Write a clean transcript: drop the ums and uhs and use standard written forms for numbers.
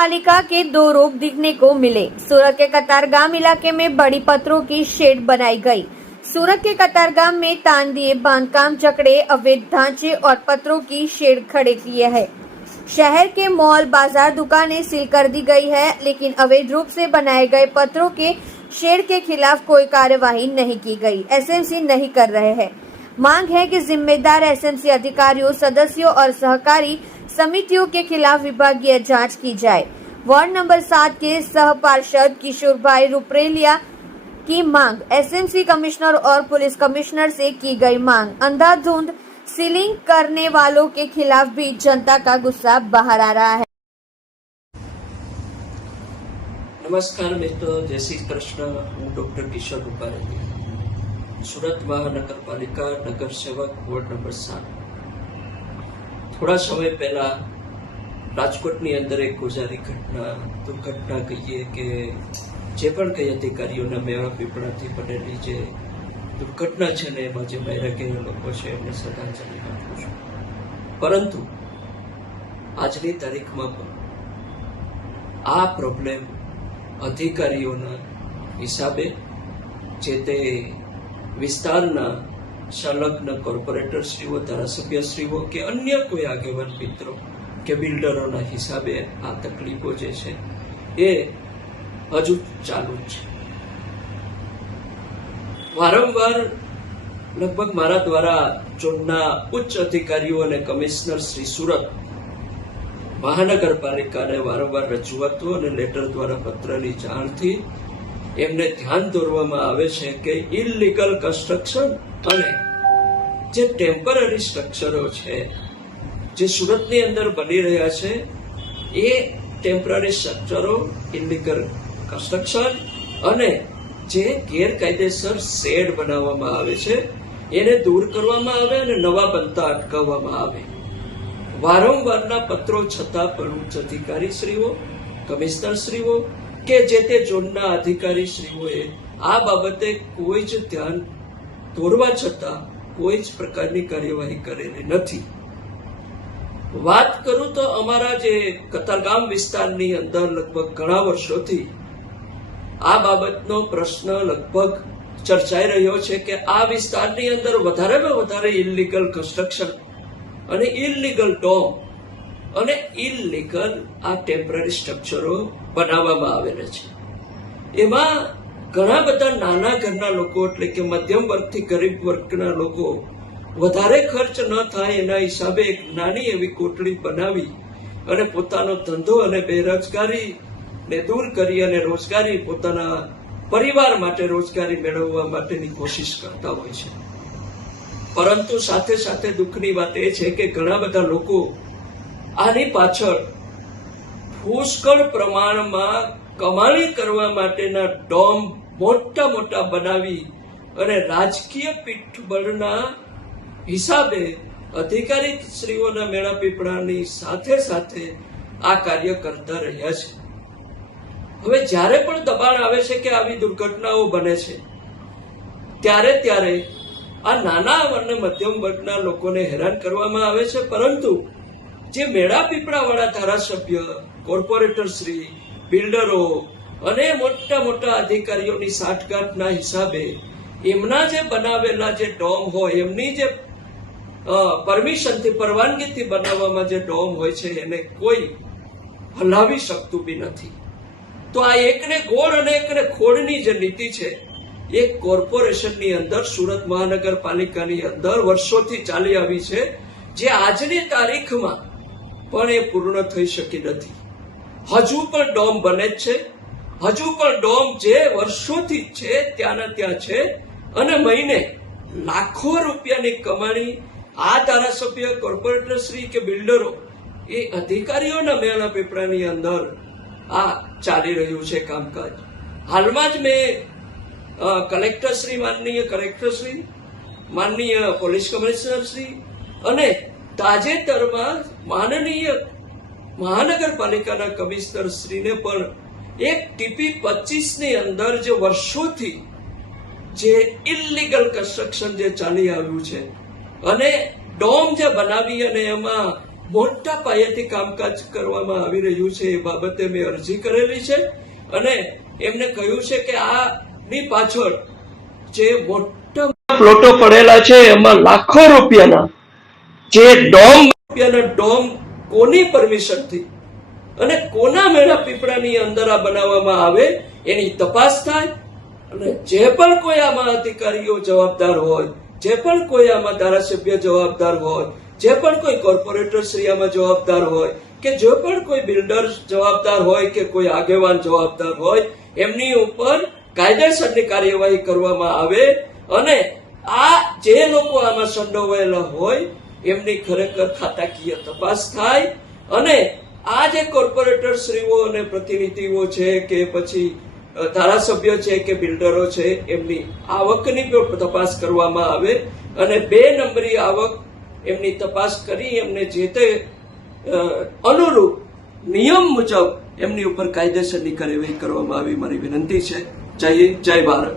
पालिका के दो रूप दिखने को मिले। सूरत के कतारगाम इलाके में बड़ी पत्थरों की शेड बनाई गई। सूरत के कतारगाम में तानदिए बांधकाम चक्रे अवैध ढांचे और पत्थरों की शेड खड़े किए हैं। शहर के मॉल बाजार दुकानें सील कर दी गई है, लेकिन अवैध रूप से बनाए गए पत्थरों के शेड के खिलाफ कोई कार्यवाही नहीं की गई। एसएमसी नहीं कर रहे हैं। मांग है कि जिम्मेदार एसएमसी अधिकारियों, सदस्यों और सहकारी समितियों के खिलाफ विभागीय जांच की जाए। वार्ड नंबर 7 के सह पार्षद किशोर भाई रुपरेलिया की मांग। एसएमसी कमिश्नर और पुलिस कमिश्नर से की गई मांग। अंधाधुंध सीलिंग करने वालों के खिलाफ भी जनता का गुस्सा बाहर आ रहा है। नमस्कार मित्रों, जय श्री कृष्ण। हूँ डॉक्टर किशोर रुपारेलिया, सूरत महानगरपालिका नगर सेवक वोर्ड नंबर 7। थोड़ा समय पहला રાજકોટની અંદર એક ગોઝારી ઘટના દુર્ઘટના કહીએ કે જે પણ કઈ અધિકારીઓના મેળા પીપળાથી બનેલી જે દુર્ઘટના છે ને એમાં જે માર્યા ગયેલા લોકો છે એમને શ્રદ્ધાંજલિ આપું છું। પરંતુ આજની તારીખમાં પણ આ પ્રોબ્લેમ અધિકારીઓના હિસાબે જે તે વિસ્તારના સંલગ્ન કોર્પોરેટરશ્રીઓ, ધારાસભ્યશ્રીઓ કે અન્ય કોઈ આગેવાન મિત્રો કે બિલ્ડરોના હિસાબે આ તકલીફો જે છે એ હજુ ચાલુ જ છે। વારંવાર લગભગ મારા દ્વારા ઝોનના ઉચ્ચ અધિકારીઓ અને કમિશનર શ્રી સુરત મહાનગરપાલિકાને વારંવાર રજૂઆતો અને લેટર દ્વારા પત્રની જાણથી એમને ધ્યાન દોરવામાં આવે છે કે ઇલીગલ કન્સ્ટ્રક્શન અને જે ટેમ્પરરી સ્ટ્રક્ચરો છે જે સુરતની અંદર બની રહ્યા છે એ ટેમ્પરરી સ્ટ્રક્ચરો, ઇલીગલ કન્સ્ટ્રક્શન અને જે ગેરકાયદેસર શેડ બનાવવામાં આવે છે એને દૂર કરવામાં આવે અને નવા બનતા અટકાવવામાં આવે। વારંવારના પત્રો છતાં પણ ઉચ્ચ અધિકારીશ્રીઓ, કમિશનરશ્રીઓ કે જે તે ઝોનના અધિકારીશ્રીઓએ આ બાબતે કોઈ જ ધ્યાન દોરવા છતાં કોઈ જ પ્રકારની કાર્યવાહી કરેલી નથી। વાત કરું તો અમારા જે કતારગામ વિસ્તારની અંદર લગભગ ઘણા વર્ષોથી આ બાબતનો પ્રશ્ન લગભગ ચર્ચાઈ રહ્યો છે કે આ વિસ્તારની અંદર વધારેમાં વધારે ઇલીગલ કન્સ્ટ્રક્શન અને ઇલીગલ ડોમ અને ઇલીગલ આ ટેમ્પરરી સ્ટ્રક્ચરો બનાવવામાં આવેલા છે। એમાં ઘણા બધા નાના ઘરના લોકો એટલે કે મધ્યમ વર્ગથી ગરીબ વર્ગના લોકો વધારે ખર્ચ ન થાય એના હિસાબે એક નાની એવી કોટડી બનાવી અને પોતાનો ધંધો અને બેરોજગારીને દૂર કરી અને રોજગારી પોતાના પરિવાર માટે રોજગારી મેળવવા માટેની કોશિશ કરતા હોય છે। પરંતુ સાથે સાથે દુઃખની વાત એ છે કે ઘણા બધા લોકો આની પાછળ પુષ્કળ પ્રમાણમાં કમાણી કરવા માટેના ડોમ મોટા મોટા બનાવી અને રાજકીય પીઠબળના હિસાબે અધિકારીશ્રીઓના મેળા પીપળાની સાથે સાથે આ કાર્ય કરતા રહ્યા છે। હવે જ્યારે પણ દબાણ આવે છે કે આવી દુર્ઘટનાઓ બને છે ત્યારે ત્યારે આ નાના અને મધ્યમ વર્ગના લોકોને હેરાન કરવામાં આવે છે, પરંતુ જે મેળા પીપળાવાળા ધારાસભ્ય, કોર્પોરેટરશ્રી, બિલ્ડરો અને મોટા મોટા અધિકારીઓની સાઠગાંઠના હિસાબે એમના જે બનાવેલા જે ડોમ હોય, એમની જે પરમિશનથી, પરવાનગીથી બનાવવામાં જે ડોમ હોય છે એને કોઈ હલાવી શકતું બી નથી। તો આ એકને ગોળ અને એકને ખોડની જે નીતિ છે એ કોર્પોરેશનની અંદર, સુરત મહાનગરપાલિકાની અંદર વર્ષોથી ચાલી આવી છે, જે આજની તારીખમાં પણ એ પૂર્ણ થઈ શકી નથી। હજુ પણ ડોમ બને જ છે, હજુ પણ ડોમ જે વર્ષોથી છે ત્યાંના ત્યાં છે અને મહિને લાખો રૂપિયાની કમાણી આ ધારાસભ્ય, કોર્પોરેટરશ્રી કે બિલ્ડરો એ અધિકારીઓના મેળા પીપળાની અંદર આ ચાલી રહ્યું છે કામકાજ। હાલમાં જ મેં કલેક્ટરશ્રી, માનનીય કલેક્ટરશ્રી, માનનીય પોલીસ કમિશનરશ્રી અને તાજેતરમાં માનનીય મહાનગરપાલિકાના કમિશનરશ્રીને પણ એક ટીપી 25ની અંદર જે વર્ષોથી જે ઇલીગલ કન્સ્ટ્રક્શન જે ચાલી આવ્યું છે અને ડોમ જે બનાવી અને એમાં મોટા પાયેથી કામકાજ કરવામાં આવી રહ્યું છે એ બાબતે મેં અરજી કરેલી છે અને એમને કહ્યું છે કે આની પાછળ જે મોટા પ્લોટો પડેલા છે એમાં લાખો રૂપિયાના જે ડોમ કોની પરમિશનથી અને કોના મેળા પીપળાની અંદર આ બનાવવામાં આવે એની તપાસ થાય અને જે પણ કોઈ આમાં અધિકારીઓ જવાબદાર હોય, જે પણ કોઈ આમાં ધારાસભ્ય જવાબદાર હોય, જે પણ કોઈ કોર્પોરેટર શ્રી આમાં જવાબદાર હોય કે જે પણ કોઈ બિલ્ડર જવાબદાર હોય કે કોઈ આગેવાન જવાબદાર હોય, એમની ઉપર કાયદેસરની કાર્યવાહી કરવામાં આવે અને આ જે લોકો આમાં સંડોવાયેલા હોય એમની ખરેખર ખાતાકીય તપાસ થાય અને આ જે કોર્પોરેટર શ્રીઓ અને પ્રતિનિધિઓ છે કે પછી ધારાસભ્ય છે કે બિલ્ડરો છે એમની આવકની પણ તપાસ કરવામાં આવે અને 2 નંબરી આવક એમની તપાસ કરી એમને જે તે અનુરૂપ નિયમ મુજબ એમની ઉપર કાયદેસરની કાર્યવાહી કરવામાં આવી મારી વિનંતી છે. જય હિન્દ, જય ભારત.